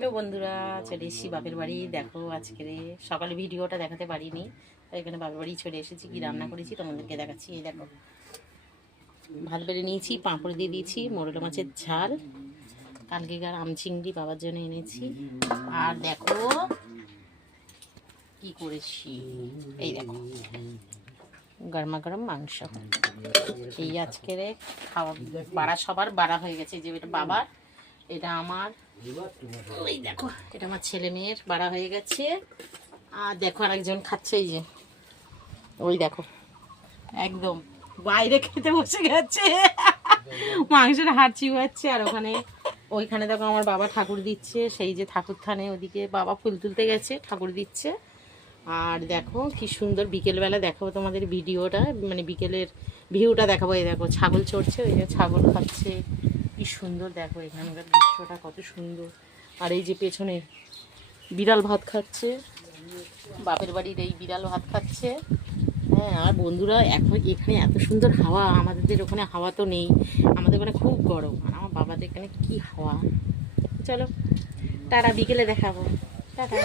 Hello বন্ধুরা, চলে এসেছি বাপের বাড়ি। দেখো আজকে সকালে ভিডিওটা দেখাতে পারিনি, তাই এখানে বাপের বাড়ি চলে এসেছি। কি রান্না করেছি তোমাদেরকে দেখাচ্ছি। এই দেখো, ভাত বেড়ে নিয়েছি, পাঁপড় দিয়ে দিয়েছি, মোরলা মাছের ঝাল, কালকেকার আম চিংড়ি বাবার জন্য এনেছি। আর দেখো কি করেছি, এই দেখো গরমা গরম মাংস। এই আজকের খাওয়া বাড়া, সবার বাড়া হয়ে গেছে। যে এটা বাবার, এটা আমার, ওই দেখো এটা আমার ছেলে মেয়ের বাড়া হয়ে গেছে। আর দেখো আরেকজন খাচ্ছে, এই যে ওই দেখো একদম বাইরে খেতে বসে গেছে, মাংসের হাড় চিবাচ্ছে। আর ওইখানে দেখো আমার বাবা ঠাকুর দিচ্ছে, সেই যে ঠাকুর থানে ওদিকে বাবা ফুল তুলতে গেছে, ঠাকুর দিচ্ছে। আর দেখো কি সুন্দর বিকেলবেলা, দেখো তোমাদের ভিডিওটা, মানে বিকেলের ভিউটা দেখাবো। এই দেখো ছাগল চড়ছে, ওই যে ছাগল খাচ্ছে, কি সুন্দর দেখো এখানকার দৃশ্যটা কত সুন্দর। আর এই যে পেছনে বিড়াল ভাত খাচ্ছে, বাপের বাড়ির এই বিড়াল ভাত খাচ্ছে। হ্যাঁ, আর বন্ধুরা এখন এখানে এত সুন্দর হাওয়া, আমাদের ওখানে হাওয়া তো নেই, আমাদের ওখানে খুব গরম। আর আমার বাবাদের এখানে কি হাওয়া। চলো টাটা, বিকেলে দেখাবো, টাটা।